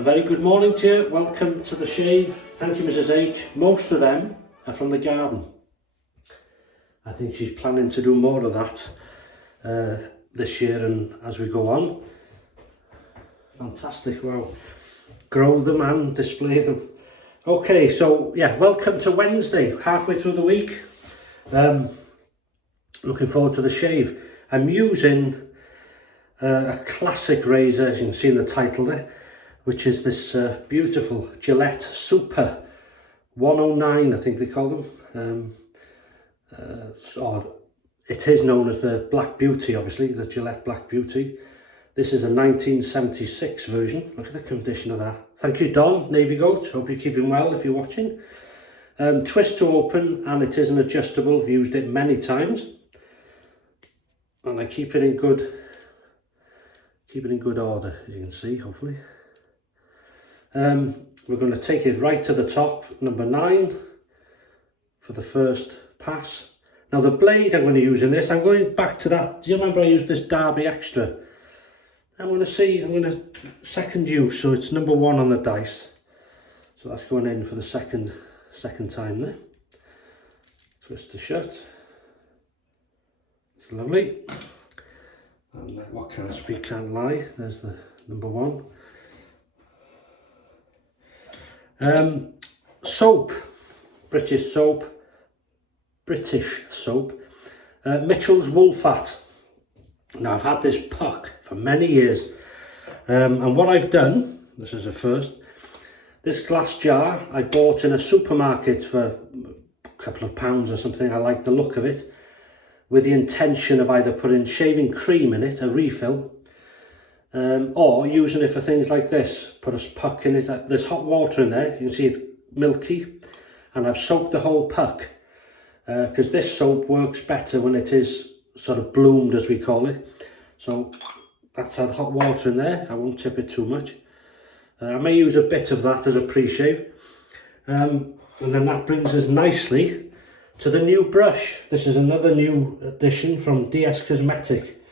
A very good morning to you. Welcome to the shave. Thank you, Mrs. H. Most of them are from the garden. I think she's planning to do more of that this year and as we go on. Fantastic, wow. Grow them and display them. Okay, so yeah, welcome to Wednesday, halfway through the week. Looking forward to the shave. I'm using a classic razor, as you can see in the title there, which is this beautiful Gillette Super 109, I think they call them. So it is known as the Black Beauty, obviously, the Gillette Black Beauty. This is a 1976 version. Look at the condition of that. Thank you, Don, Navy Goat. Hope you're keeping well if you're watching. Twist to open, and it is an adjustable. I've used it many times. And I keep it in good order, as you can see, hopefully. We're going to take it right to the top, number 9, for the first pass. Now the blade I'm going to use in this, I'm going back to that. Do you remember I used this Derby Extra? I'm going to second use, so it's number 1 on the dice. So that's going in for the second time there. Twist to shut. It's lovely. And what can't speak can't lie. There's the number 1. Soap, British soap, Mitchell's Wool Fat. Now I've had this puck for many years, and what I've done, this is a first, this glass jar I bought in a supermarket for a couple of pounds or something. I like the look of it, with the intention of either putting shaving cream in it, a refill, or using it for things like this. Put a puck in it, there's hot water in there, you can see it's milky, and I've soaked the whole puck, because this soap works better when it is sort of bloomed, as we call it. So that's had hot water in there. I won't tip it too much. I may use a bit of that as a pre-shave, and then that brings us nicely to the new brush. This is another new addition from DS Cosmetic,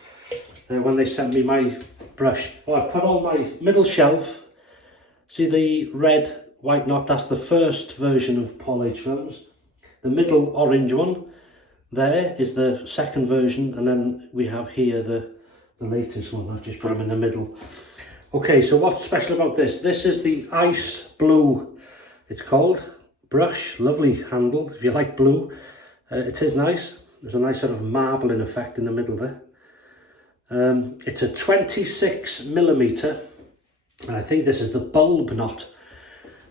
when they sent me my brush. Oh, I've put on my middle shelf. See the red white knot? That's the first version of PaulHFilms. The middle orange one there is the second version, and then we have here the latest one. I've just put them in the middle. Okay, so what's special about this? This is the Ice Blue, it's called, brush. Lovely handle, if you like blue. It is nice. There's a nice sort of marbling effect in the middle there. It's a 26mm, and I think this is the bulb knot.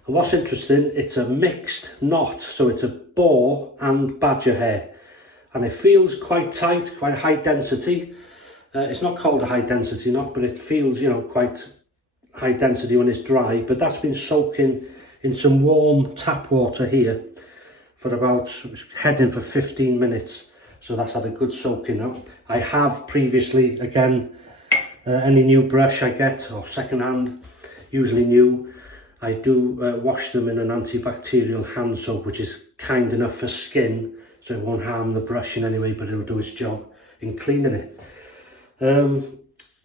And what's interesting, it's a mixed knot, so it's a boar and badger hair, and it feels quite tight, quite high density. It's not called a high density knot, but it feels, you know, quite high density when it's dry. But that's been soaking in some warm tap water here for about, heading for 15 minutes. So that's had a good soaking now. I have previously, again, any new brush I get, or second hand, usually new, I do wash them in an antibacterial hand soap, which is kind enough for skin, so it won't harm the brush in any way, but it'll do its job in cleaning it.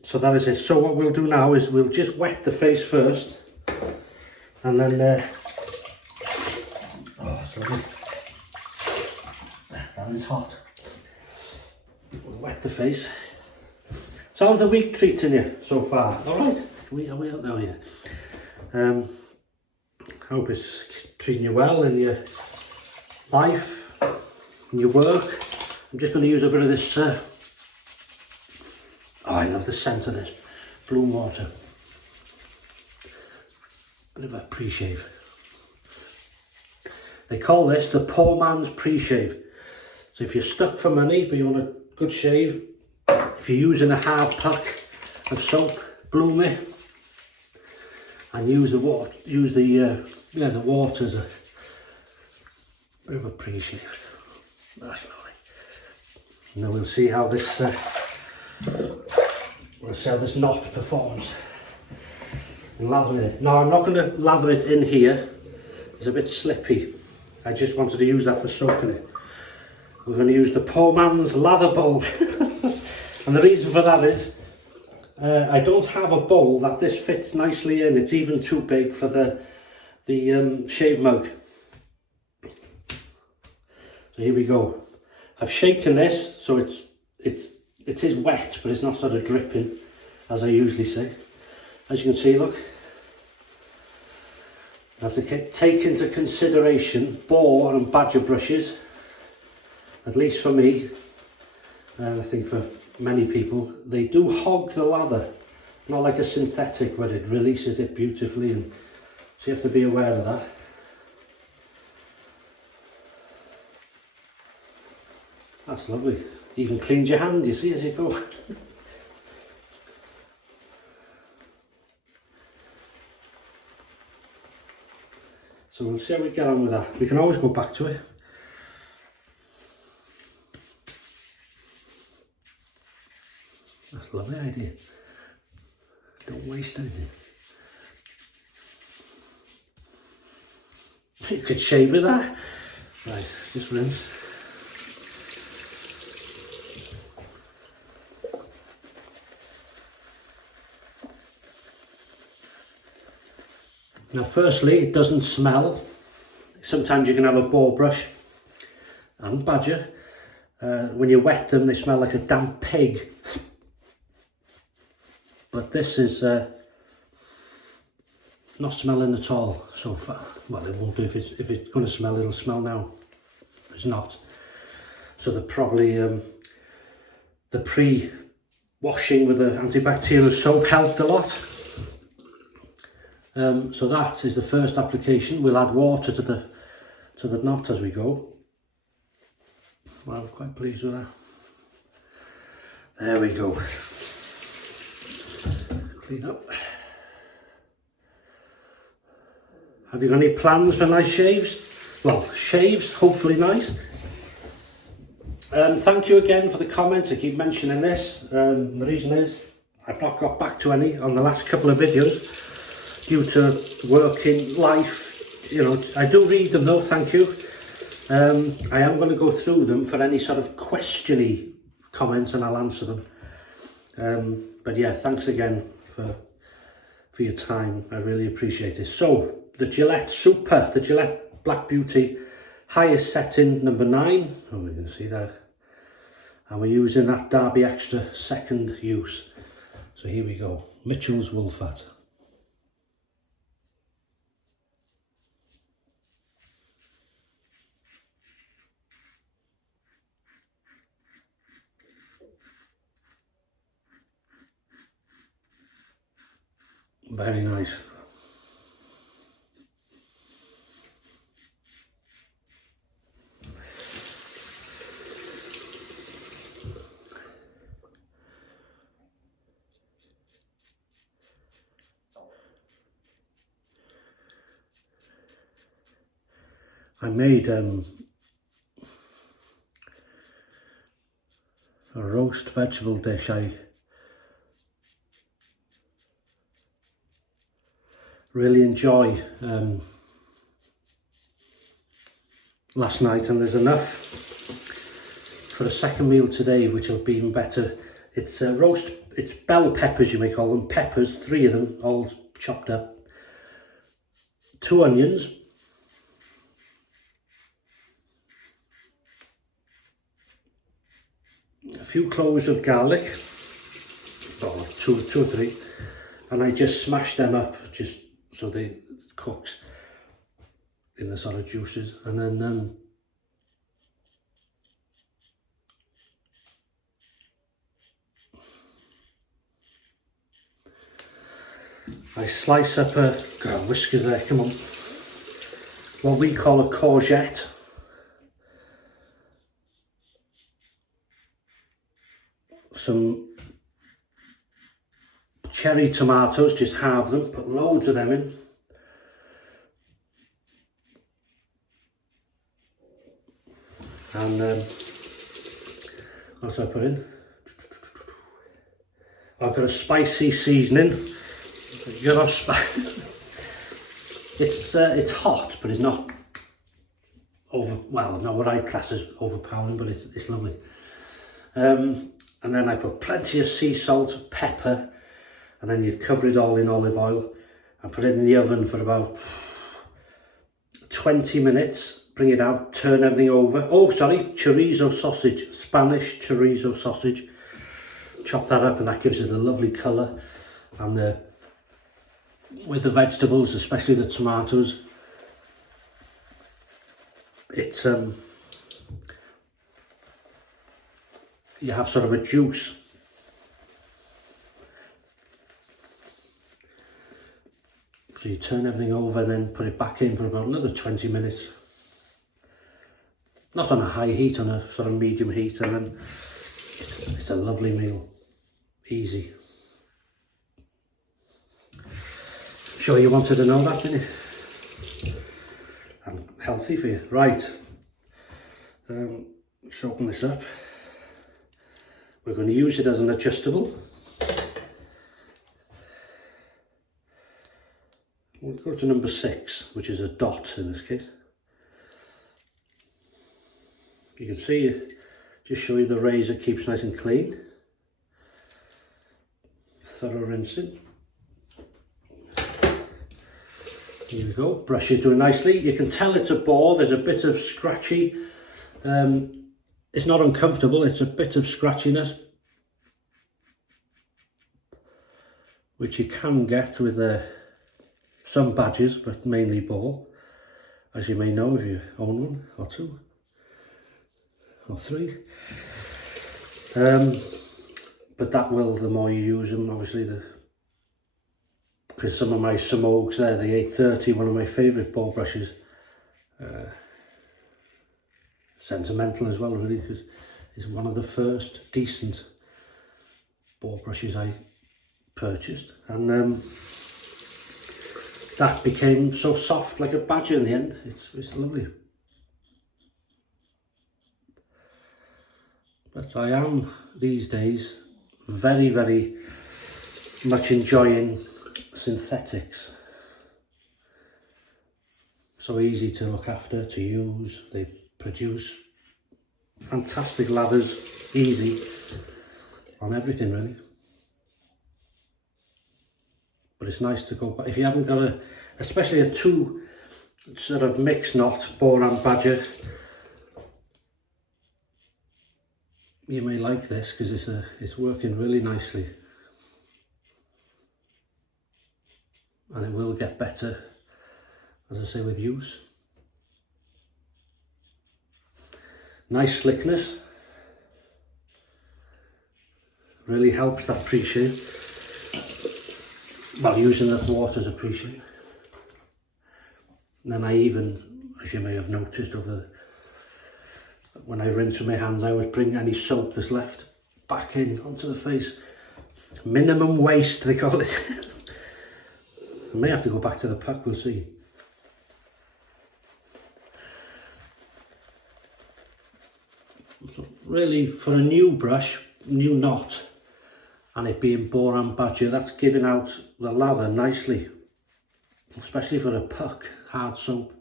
So that is it. So what we'll do now is we'll just wet the face first, and then oh, sorry, that is hot. We'll wet the face. So how's the week treating you so far? All right, are we out now? Yeah. Hope it's treating you well in your life, in your work. I'm just going to use a bit of this. Oh, I love the scent of this bloom water. Bit of a pre-shave. They call this the poor man's pre-shave. So if you're stuck for money but you want a good shave, if you're using a hard puck of soap, bloom it and use the water. Use the water as a bit of a pre-shave. That's lovely. Now we'll see how this knot performs. And lather it. Now I'm not going to lather it in here. It's a bit slippy. I just wanted to use that for soaking it. We're going to use the poor man's lather bowl. And the reason for that is I don't have a bowl that this fits nicely in. It's even too big for the shave mug. So here we go. I've shaken this so it is wet, but it's not sort of dripping as I usually say. As you can see, look. I have to take into consideration boar and badger brushes, at least for me, and I think for many people. They do hog the lather, not like a synthetic where it releases it beautifully, and so you have to be aware of that. That's lovely. Even cleans your hand, you see, as you go. So we'll see how we get on with that. We can always go back to it. That's a lovely idea. Don't waste anything. You could shave with that. Right, just rinse. Now firstly, it doesn't smell. Sometimes you can have a boar brush and badger. When you wet them, they smell like a damp pig. But this is not smelling at all so far. Well, it won't be. If it's going to smell, it'll smell now. It's not. So they're probably the pre-washing with the antibacterial soap helped a lot. So that is the first application. We'll add water to the knot as we go. Well, I'm quite pleased with that. There we go. Clean up. Have you got any plans for nice shaves? Well, shaves, hopefully nice. Thank you again for the comments. I keep mentioning this. The reason is I've not got back to any on the last couple of videos due to working life. You know, I do read them though, thank you. I am going to go through them for any sort of questiony comments and I'll answer them. But yeah, thanks again for your time. I really appreciate it. So the Gillette Super, the Gillette Black Beauty, highest setting number 9. Oh, we can see that. And we're using that Derby Extra second use. So here we go. Mitchell's Wool Fat. Very nice. I made a roast vegetable dish. I really enjoy last night, and there's enough for a second meal today, which will be even better. It's it's bell peppers, you may call them, peppers, 3 of them, all chopped up, 2 onions, a few cloves of garlic, or two or 3, and I just smash them up just so they cooks in the sort of juices, and then I slice up whiskers there, come on, what we call a courgette. Some cherry tomatoes, just halve them, put loads of them in. And what else I put in? I've got a spicy seasoning. You're off it's hot, but it's not not what I class as overpowering, but it's lovely. And then I put plenty of sea salt, pepper, and then you cover it all in olive oil and put it in the oven for about 20 minutes. Bring it out, turn everything over. Oh, sorry, chorizo sausage, Spanish chorizo sausage. Chop that up and that gives it a lovely colour. And with the vegetables, especially the tomatoes, it's you have sort of a juice. So you turn everything over and then put it back in for about another 20 minutes. Not on a high heat, on a sort of medium heat, and then it's a lovely meal. Easy. Sure you wanted to know that, didn't you? And healthy for you. Right. Let's open this up. We're going to use it as an adjustable. We'll go to number 6, which is a dot in this case. You can see, just show you the razor keeps nice and clean. Thorough rinsing. Here we go, brush is doing nicely. You can tell it's a bore, there's a bit of scratchy. It's not uncomfortable, it's a bit of scratchiness, which you can get with some badges, but mainly bore, as you may know if you own one or two or three. But that will, the more you use them, obviously, because some of my Samogs there, the 830, one of my favourite ball brushes, sentimental as well really, because it's one of the first decent ball brushes I purchased, and that became so soft like a badger in the end. It's lovely. But I am these days very, very much enjoying synthetics. So easy to look after, to use. They produce fantastic lathers, easy on everything really. But it's nice to go back if you haven't got especially a two sort of mix knot boar and badger. You may like this because it's working really nicely, and it will get better, as I say, with use. Nice slickness, really helps that pre-shave. Well, using the water's a pre-shave. And then I even, as you may have noticed when I rinse with my hands, I would bring any soap that's left back in onto the face. Minimum waste, they call it. I may have to go back to the puck, we'll see. So really, for a new brush, new knot, and it being boar and badger, that's giving out the lather nicely. Especially for a puck, hard soap.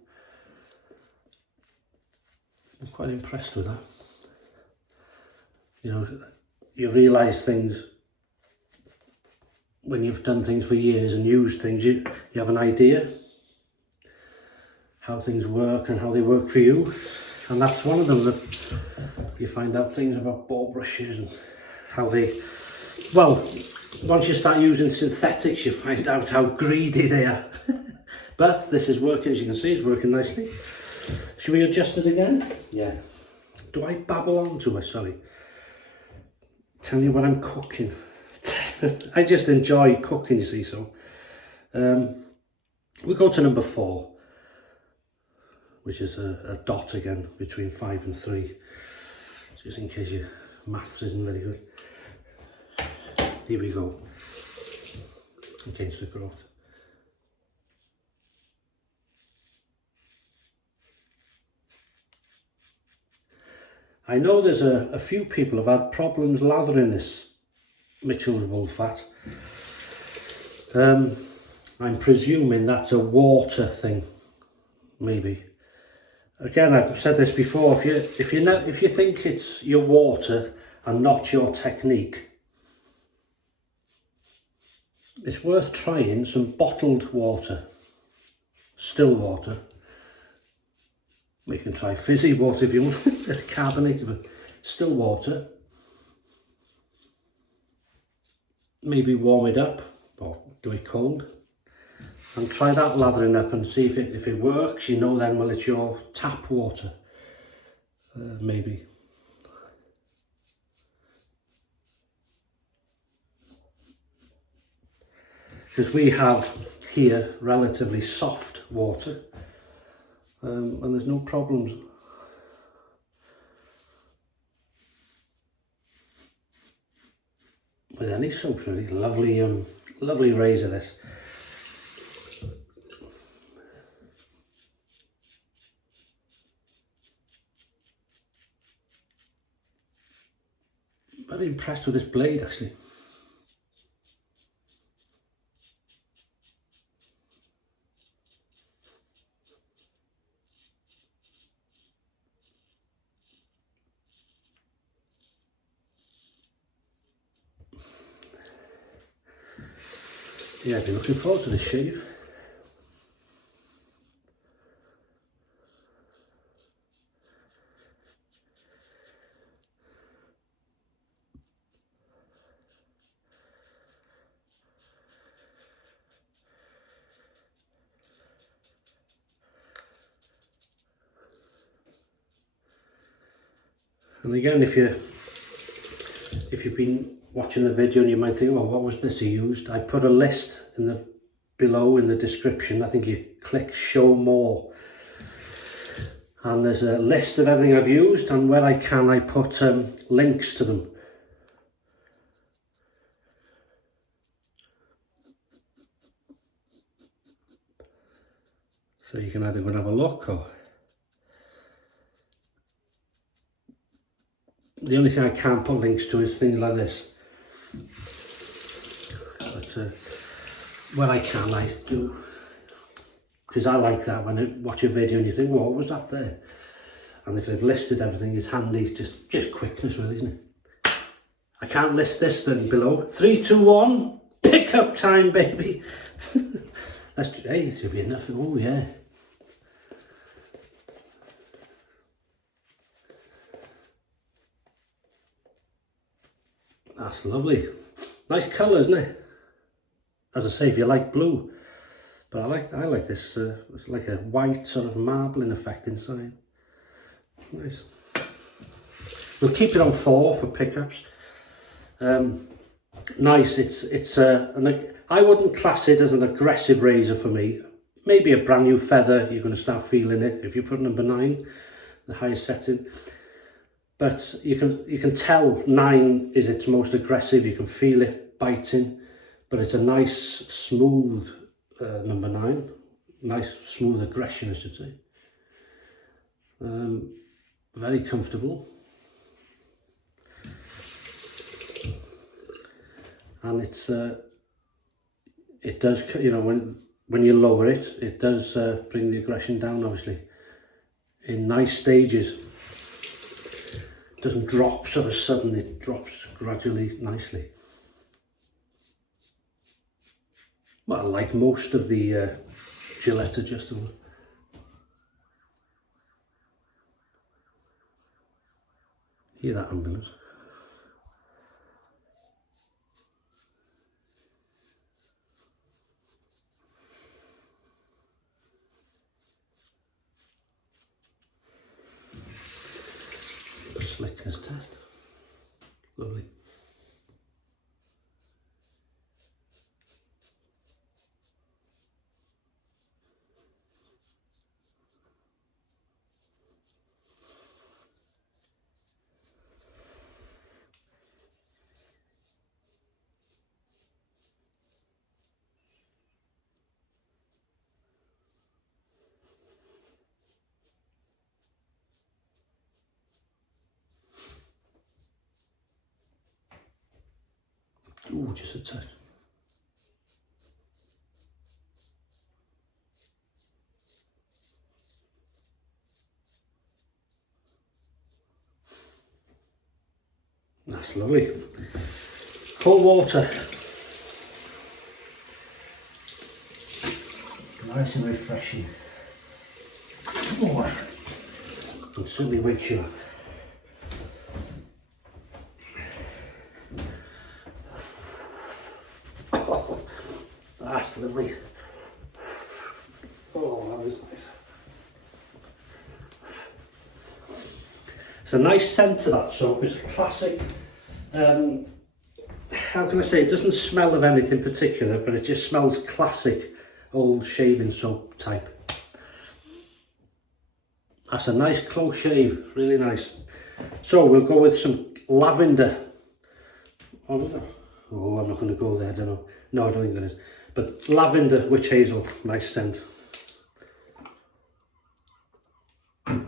I'm quite impressed with that. You know, you realise things when you've done things for years and used things, you have an idea how things work and how they work for you. And that's one of them, that you find out things about ball brushes and how they, well, once you start using synthetics, you find out how greedy they are. But this is working, as you can see, it's working nicely. Should we adjust it again? Yeah. Do I babble on too much? Sorry. Tell you what I'm cooking. I just enjoy cooking, you see, so. We go to number 4, which is a dot again, between 5 and 3. Just in case your maths isn't very good. Here we go. Against the growth. I know there's a few people have had problems lathering this Mitchell's wool fat. I'm presuming that's a water thing, maybe. Again, I've said this before. If you think it's your water and not your technique, it's worth trying some bottled water, still water. You can try fizzy water if you want, it's carbonated, but still water. Maybe warm it up or do it cold and try that lathering up and see if it works. You know then, well, it's your tap water, maybe. Because we have here relatively soft water and there's no problems. With any soap, really. Lovely razor, this. Very impressed with this blade, actually. Yeah, I've been looking forward to this shave. And again, if you've been watching the video and you might think, well, what was this he used? I put a list below in the description. I think you click show more. And there's a list of everything I've used, and where I can, I put links to them. So you can either go and have a look, or the only thing I can't put links to is things like this. But when I can, I do. Because I like that when I watch a video and you think, well, what was that there? And if they've listed everything, it's handy. It's just quickness, really, isn't it? I can't list this then below. 3, 2, 1, pick up time, baby. Hey, it should be enough. Oh, yeah. That's lovely. Nice colour, isn't it? As I say, if you like blue. But I like this. It's like a white sort of marbling effect inside. Nice. We'll keep it on 4 for pickups. Nice. It's I wouldn't class it as an aggressive razor for me. Maybe a brand new feather, you're going to start feeling it if you put number 9, the highest setting. But you can tell 9 is its most aggressive. You can feel it biting, but it's a nice smooth number 9. Nice smooth aggression, I should say. Very comfortable. And it does, you know, when you lower it, it does bring the aggression down, obviously, in nice stages. It doesn't drop sort of sudden, it drops gradually, nicely. Well, like most of the Gillette adjustable. Hear that ambulance? Slick as test. Lovely. Ooh, just a touch. That's lovely. Cold water. Nice and refreshing. Oh, it certainly wakes you up. Oh, that's lovely. Oh, that was nice. It's a nice scent to that soap. It's a classic, how can I say, it doesn't smell of anything particular, but it just smells classic old shaving soap type. That's a nice close shave, really nice. So we'll go with some lavender. Oh, I'm not going to go there, I don't know. No, I don't think there is. But lavender witch hazel, nice scent.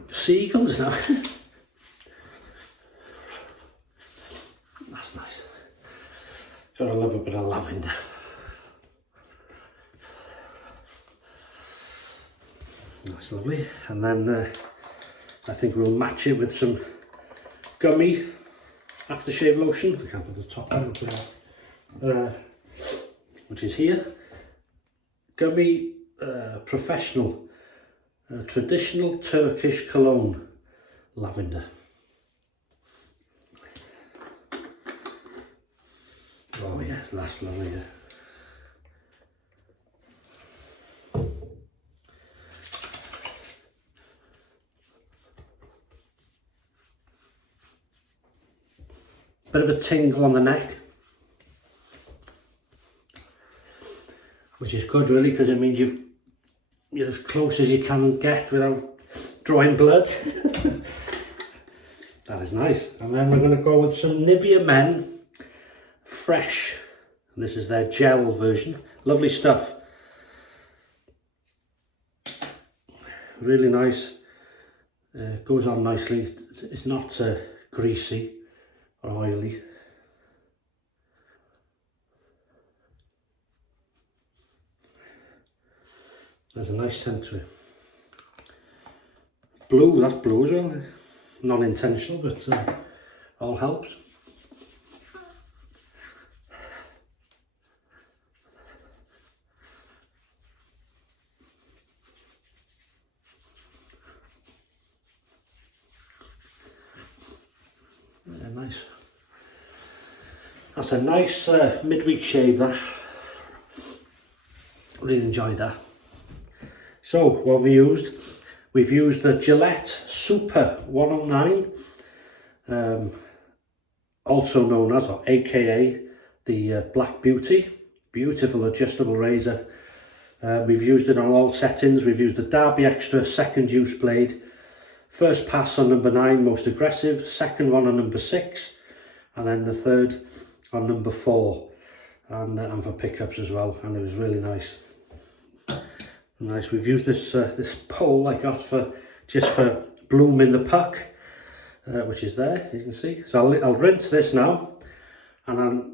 Seagulls now. That's nice. Gotta love a bit of lavender. That's lovely. And then I think we'll match it with some Gummy aftershave lotion. I can't put the top on, which is here. Gummy Professional Traditional Turkish Cologne Lavender. Oh yes, that's lovely. Bit of a tingle on the neck, which is good really, because it means you're as close as you can get without drawing blood. That is nice. And then we're going to go with some Nivea Men Fresh. And this is their gel version. Lovely stuff. Really nice. Goes on nicely. It's not greasy or oily. There's a nice scent to it. Blue, that's blue as well. Non-intentional, but all helps. Yeah, nice. That's a nice midweek shave, that. Really enjoyed that. So what we used, we've used the Gillette Super 109, also known as, or AKA, the Black Beauty. Beautiful adjustable razor. We've used it on all settings. We've used the Derby Extra second use blade. First pass on number 9, most aggressive. Second one on number 6. And then the third on number 4. And for pickups as well. And it was really nice. Nice. We've used this this pole I got just for blooming the puck, which is there, you can see. So I'll rinse this now, and I'll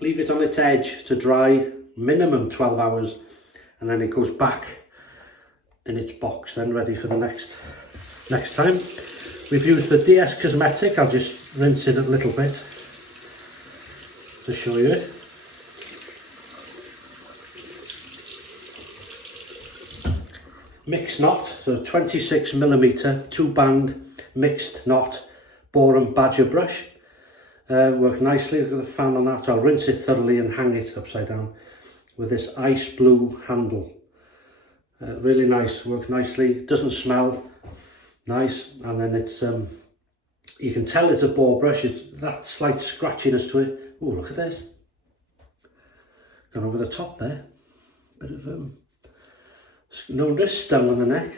leave it on its edge to dry minimum 12 hours, and then it goes back in its box, then ready for the next time. We've used the DS Cosmetic. I'll just rinse it a little bit to show you it. Mixed knot, so 26mm 2-band mixed knot Borum Badger brush. Worked nicely. Look at the fan on that. So I'll rinse it thoroughly and hang it upside down with this ice blue handle. Really nice. Worked nicely. Doesn't smell. Nice. And then it's you can tell it's a bore brush. It's that slight scratchiness to it. Oh, look at this. Gone over the top there. Bit of no wrist stung on the neck.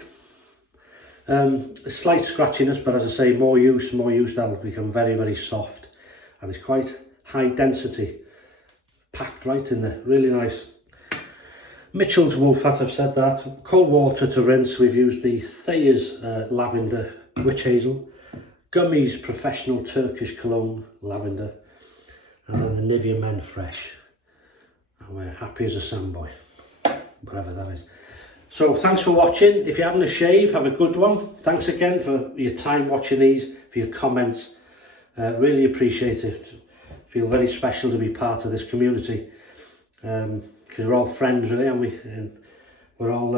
A slight scratchiness, but as I say, more use that'll become very, very soft, and it's quite high density, packed right in there. Really nice. Mitchell's wool fat, I've said that. Cold water to rinse. We've used the Thayer's lavender witch hazel, Gummy's Professional Turkish Cologne lavender, and then the Nivea Men Fresh. And we're happy as a sandboy, whatever that is. So thanks for watching. If you're having a shave, have a good one. Thanks again for your time watching these, for your comments. Really appreciate it. Feel very special to be part of this community. Because we're all friends really, aren't we? And we're all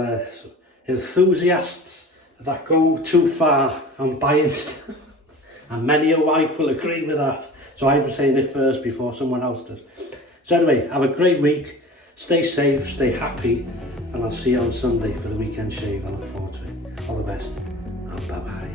enthusiasts that go too far on buying stuff. And many a wife will agree with that. So I was saying it first before someone else does. So anyway, have a great week. Stay safe, stay happy. And I'll see you on Sunday for the weekend shave. I look forward to it. All the best. And bye-bye.